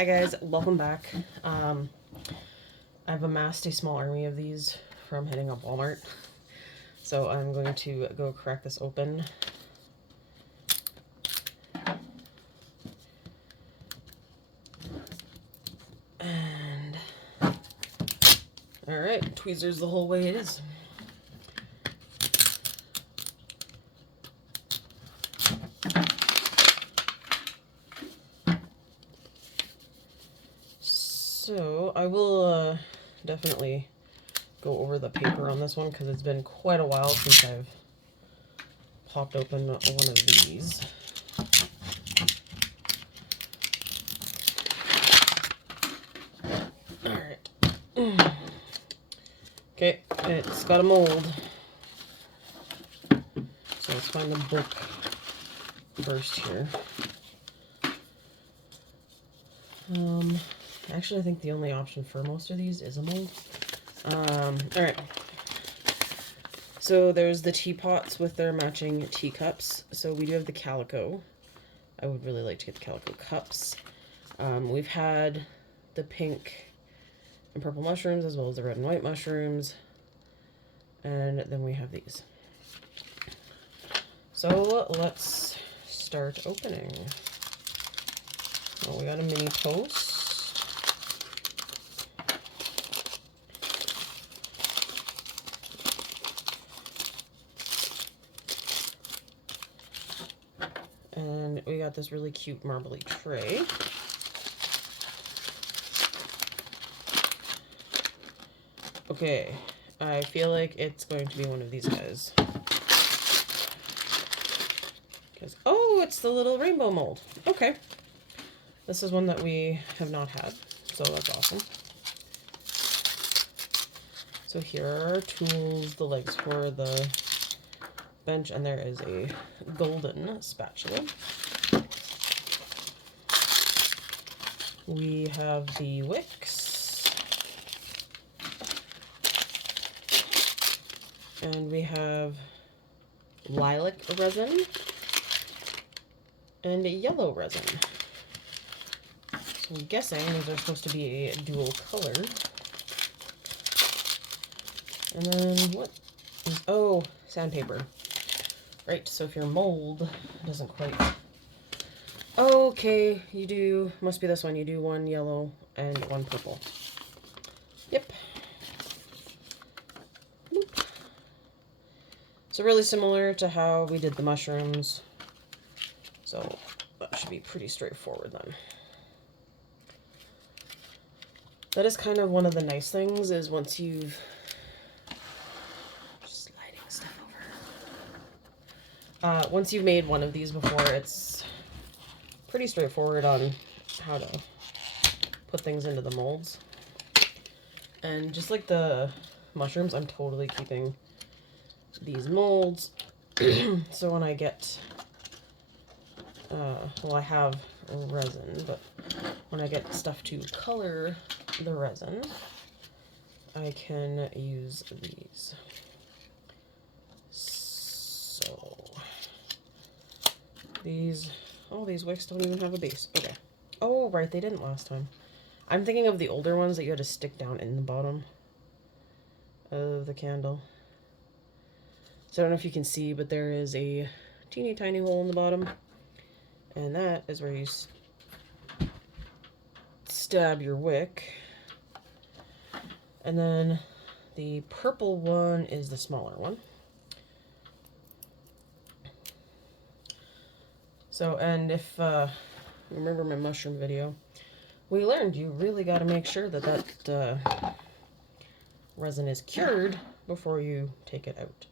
Hi guys, welcome back. I've amassed a small army of these from hitting up Walmart. So I'm going to go crack this open. And alright, tweezers the whole way it is. So I will definitely go over the paper on this one because it's been quite a while since I've popped open one of these. Alright. Okay, it's got a mold. So let's find the book first here. Actually, I think the only option for most of these is a mold. Alright. So there's the teapots with their matching teacups. So we do have the calico. I would really like to get the calico cups. We've had the pink and purple mushrooms as well as the red and white mushrooms. And then we have these. So let's start opening. Well, we got a mini post. And we got this really cute marbly tray. Okay, I feel like it's going to be one of these guys. Oh, it's the little rainbow mold. Okay. This is one that we have not had, so that's awesome. So here are our tools, the legs for the bench, and there is a golden spatula. We have the wicks. And we have lilac resin and yellow resin. So I'm guessing these are supposed to be a dual color. And then what is, oh, sandpaper. Right, so if your mold doesn't quite, okay, you do, must be this one, you do one yellow and one purple. Yep. Boop. So really similar to how we did the mushrooms. So that should be pretty straightforward then. That is kind of one of the nice things is once you've once you've made one of these before, it's pretty straightforward on how to put things into the molds. And just like the mushrooms, I'm totally keeping these molds. So when I get, well, I have resin, but when I get stuff to color the resin, I can use these. So these, oh, these wicks don't even have a base. Okay. Oh, right, they didn't last time. I'm thinking of the older ones that you had to stick down in the bottom of the candle. So I don't know if you can see, but there is a teeny tiny hole in the bottom. And that is where you stab your wick. And then the purple one is the smaller one. So, and if you remember my mushroom video, we learned you really got to make sure that that resin is cured before you take it out.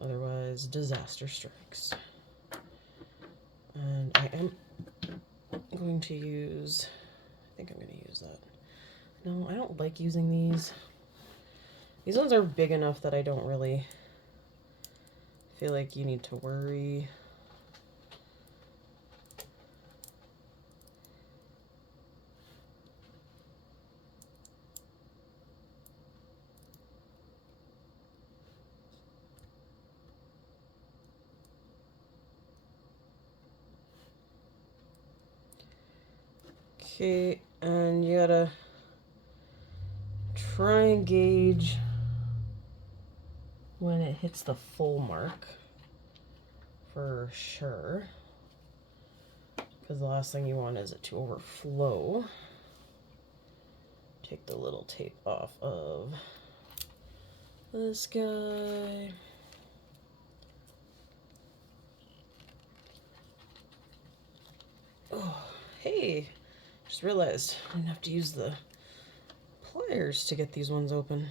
Otherwise, disaster strikes. And I am going to use, I think I'm going to use that. No, I don't like using these. These ones are big enough that I don't really feel like you need to worry. Okay, and you gotta try and gauge when it hits the full mark for sure, because the last thing you want is it to overflow. Take the little tape off of this guy. Oh, hey, just realized I didn't have to use the pliers to get these ones open.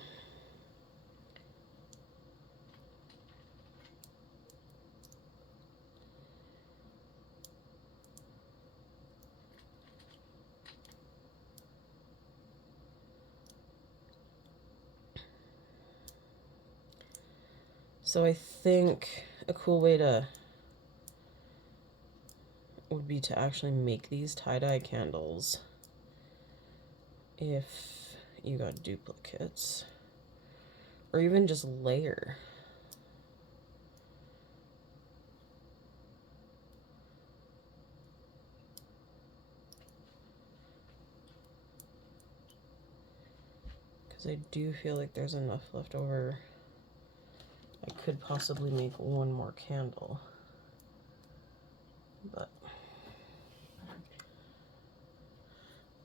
So I think a cool way to would be to actually make these tie-dye candles if you got duplicates, or even just layer. Because I do feel like there's enough left over. I could possibly make one more candle, but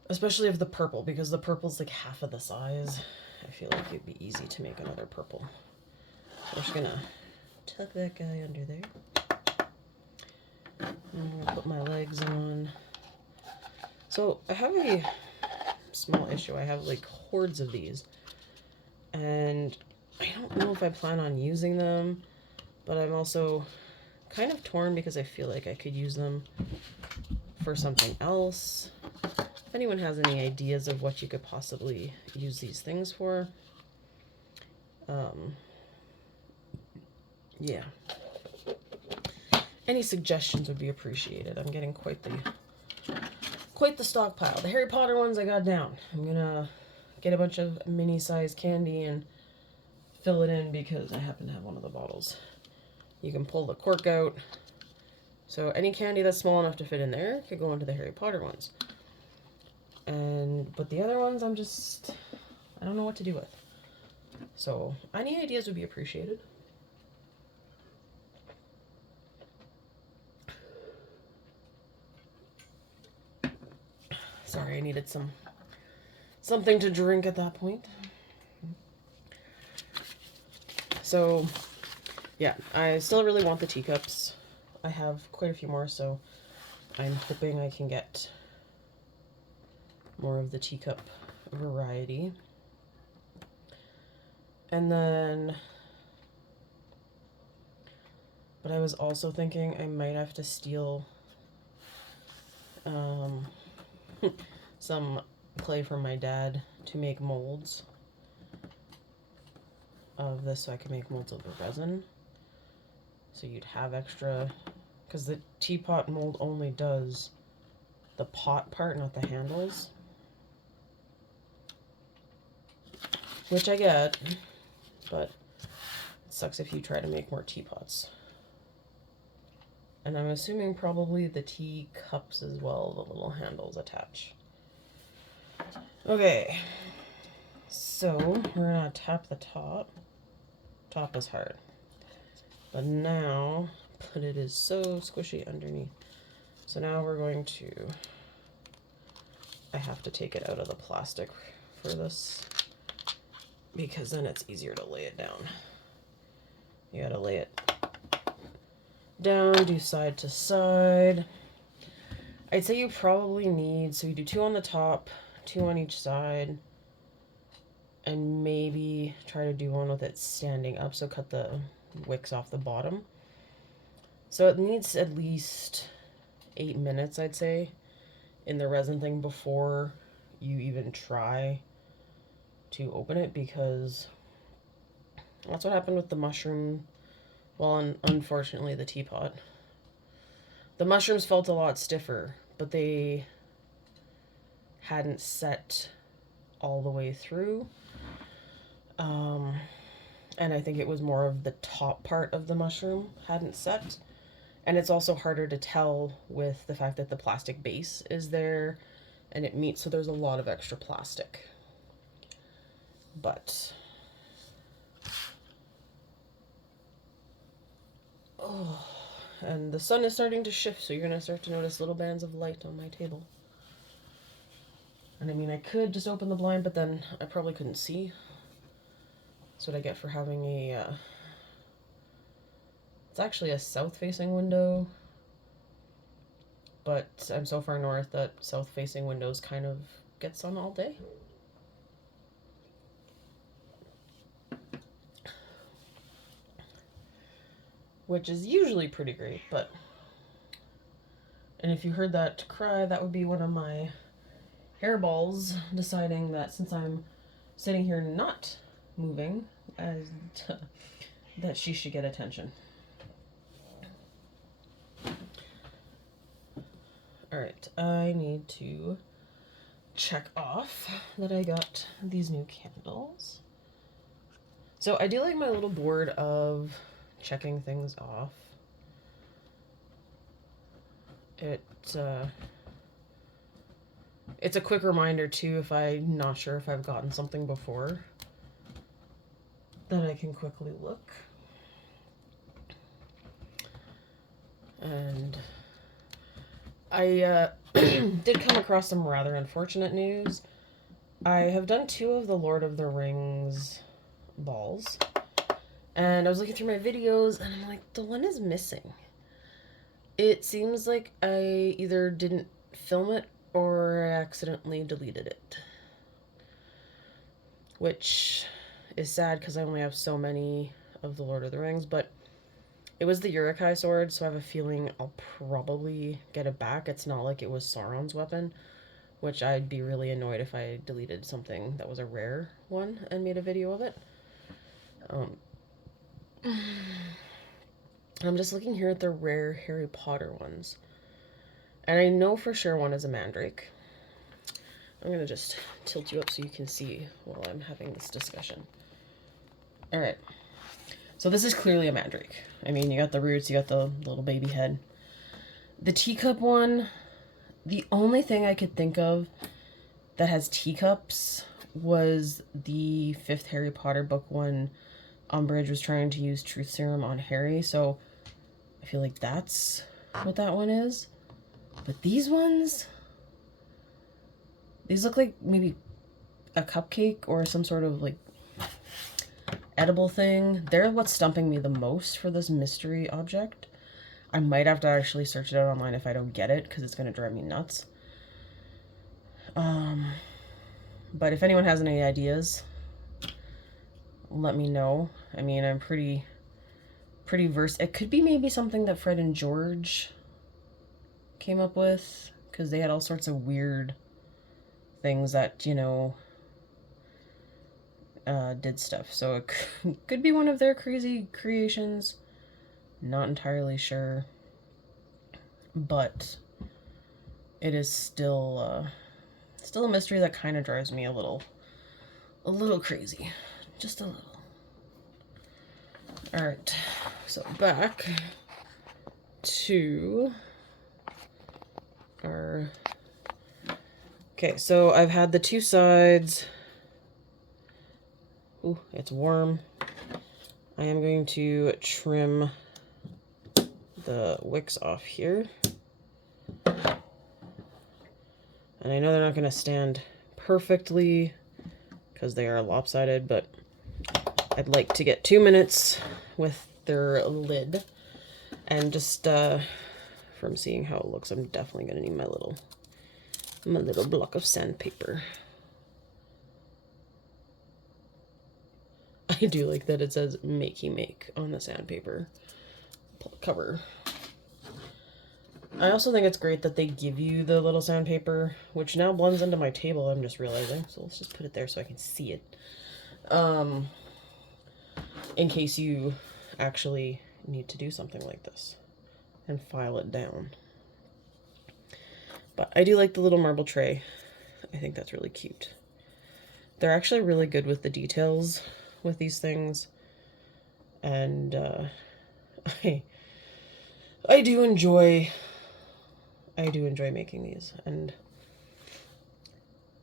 especially of the purple, because the purple's like half of the size. I feel like it'd be easy to make another purple. So I'm just gonna tuck that guy under there. I'm gonna put my legs on. So I have a small issue. I have like hordes of these, and I don't know if I plan on using them, but I'm also kind of torn because I feel like I could use them for something else. If anyone has any ideas of what you could possibly use these things for, yeah, any suggestions would be appreciated. I'm getting quite the stockpile. The Harry Potter ones I got down. I'm gonna get a bunch of mini size candy and fill it in because I happen to have one of the bottles. You can pull the cork out. So any candy that's small enough to fit in there could go into the Harry Potter ones. But the other ones I don't know what to do with. So any ideas would be appreciated. Sorry, I needed something to drink at that point. So yeah, I still really want the teacups. I have quite a few more, so I'm hoping I can get more of the teacup variety. And then, but I was also thinking I might have to steal some clay from my dad to make molds of this so I can make molds of the resin. So you'd have extra, because the teapot mold only does the pot part, not the handles. Which I get, but it sucks if you try to make more teapots. And I'm assuming probably the tea cups as well, the little handles attach. Okay, so we're gonna tap the top. Top is hard. But now, but it is so squishy underneath. So now we're going to, I have to take it out of the plastic for this, because then it's easier to lay it down. You gotta lay it down, do side to side. I'd say you probably need, so you do 2 on the top, 2 on each side, and maybe try to do one with it standing up, so cut the wicks off the bottom. So it needs at least 8 minutes, I'd say, in the resin thing before you even try to open it, because that's what happened with the mushroom. Well, and unfortunately the teapot. The mushrooms felt a lot stiffer, but they hadn't set all the way through. And I think it was more of the top part of the mushroom hadn't set. And it's also harder to tell with the fact that the plastic base is there and it meets, so there's a lot of extra plastic. But oh, and the sun is starting to shift, so you're gonna start to notice little bands of light on my table. And I mean, I could just open the blind, but then I probably couldn't see. That's what I get for having a it's actually a south-facing window, but I'm so far north that south-facing windows kind of get sun all day. Which is usually pretty great, but... And if you heard that cry, that would be one of my hairballs deciding that since I'm sitting here not moving, that she should get attention. Alright, I need to check off that I got these new candles. So I do like my little board of checking things off. It's a quick reminder too if I'm not sure if I've gotten something before, that I can quickly look. And I did come across some rather unfortunate news. I have done 2 of the Lord of the Rings balls, and I was looking through my videos and I'm like, the one is missing. It seems like I either didn't film it or I accidentally deleted it, which is sad because I only have so many of the Lord of the Rings, but it was the Uruk-hai sword, so I have a feeling I'll probably get it back. It's not like it was Sauron's weapon, which I'd be really annoyed if I deleted something that was a rare one and made a video of it. I'm just looking here at the rare Harry Potter ones, and I know for sure one is a mandrake. I'm gonna just tilt you up so you can see while I'm having this discussion. Alright, so this is clearly a mandrake. I mean, you got the roots, you got the little baby head. The teacup one, the only thing I could think of that has teacups was the 5th Harry Potter book when Umbridge was trying to use truth serum on Harry, so I feel like that's what that one is. But these ones, these look like maybe a cupcake or some sort of like edible thing. They're what's stumping me the most for this mystery object. I might have to actually search it out online if I don't get it, because it's going to drive me nuts. But if anyone has any ideas, let me know. I mean, I'm pretty versed. It could be maybe something that Fred and George came up with, because they had all sorts of weird things that, you know, did stuff. So it could be one of their crazy creations. Not entirely sure. But it is still a mystery that kind of drives me a little crazy. Just a little. Alright, so back to our... Okay, so I've had the 2 sides. Ooh, it's warm. I am going to trim the wicks off here. And I know they're not going to stand perfectly because they are lopsided, but I'd like to get 2 minutes with their lid. And just from seeing how it looks, I'm definitely going to need my little block of sandpaper. I do like that it says makey make on the sandpaper cover. I also think it's great that they give you the little sandpaper, which now blends into my table, I'm just realizing. So let's just put it there so I can see it. In case you actually need to do something like this and file it down. But I do like the little marble tray. I think that's really cute. They're actually really good with the details with these things. And I do enjoy making these. And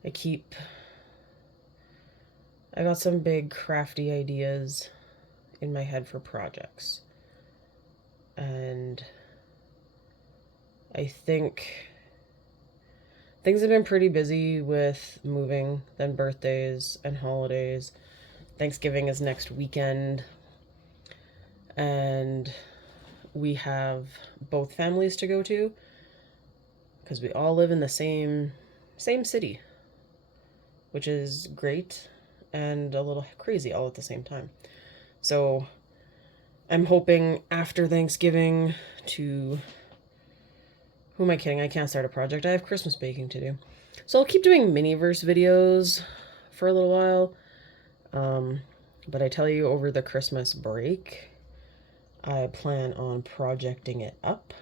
I got some big crafty ideas in my head for projects. And I think things have been pretty busy with moving, then birthdays and holidays. Thanksgiving is next weekend. And we have both families to go to because we all live in the same city, which is great and a little crazy all at the same time. So I'm hoping after Thanksgiving to... Who am I kidding? I can't start a project. I have Christmas baking to do. So I'll keep doing Miniverse videos for a little while. But I tell you, over the Christmas break, I plan on projecting it up.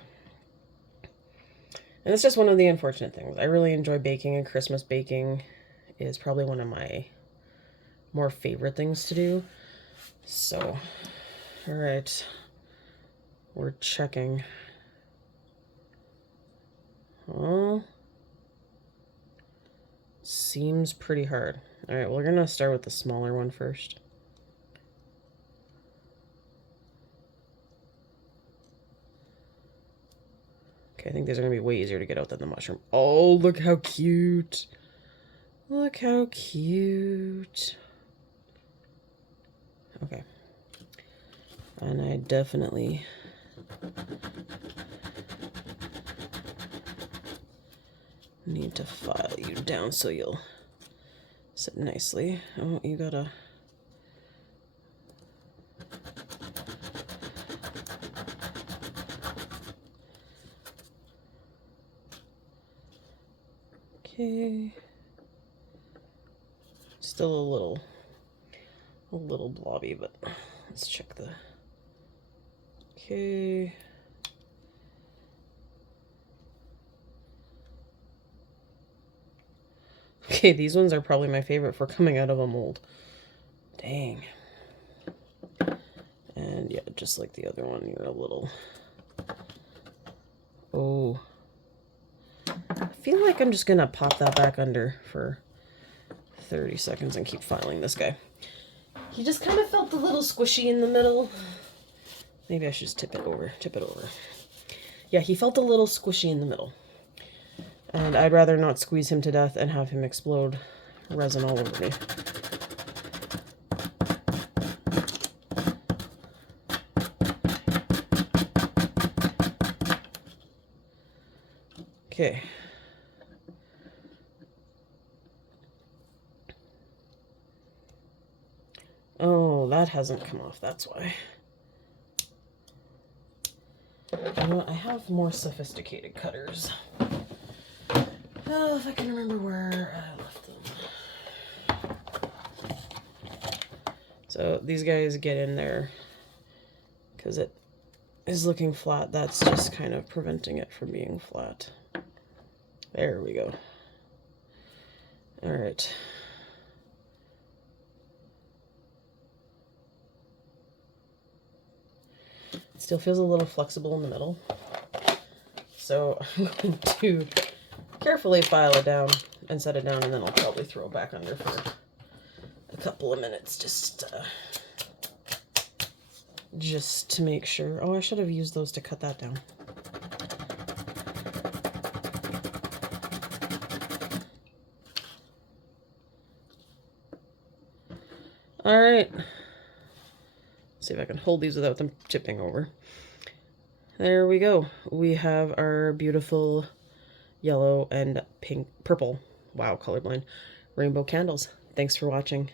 And it's just one of the unfortunate things. I really enjoy baking, and Christmas baking is probably one of my more favorite things to do. So, all right, we're checking. Oh, seems pretty hard. All right, we're gonna start with the smaller one first. Okay, I think these are gonna be way easier to get out than the mushroom. Oh, look how cute. Look how cute. Okay. And I definitely need to file you down so you'll sit nicely. Oh, you gotta... Okay. Still a little blobby, but let's check the... Okay. Okay, these ones are probably my favorite for coming out of a mold. Dang. And yeah, just like the other one, you're a little... Oh. I feel like I'm just gonna pop that back under for 30 seconds and keep filing this guy. He just kind of felt a little squishy in the middle. Maybe I should just tip it over. Yeah, he felt a little squishy in the middle. And I'd rather not squeeze him to death and have him explode resin all over me. Okay. Oh, that hasn't come off, that's why. You know what? I have more sophisticated cutters. Oh, if I can remember where I left them. So these guys get in there because it is looking flat. That's just kind of preventing it from being flat. There we go. All right. It still feels a little flexible in the middle. So I'm going to carefully file it down and set it down, and then I'll probably throw it back under for a couple of minutes just to make sure. Oh, I should have used those to cut that down. All right. See if I can hold these without them tipping over. There we go. We have our beautiful yellow and purple, wow, colorblind, rainbow candles. Thanks for watching.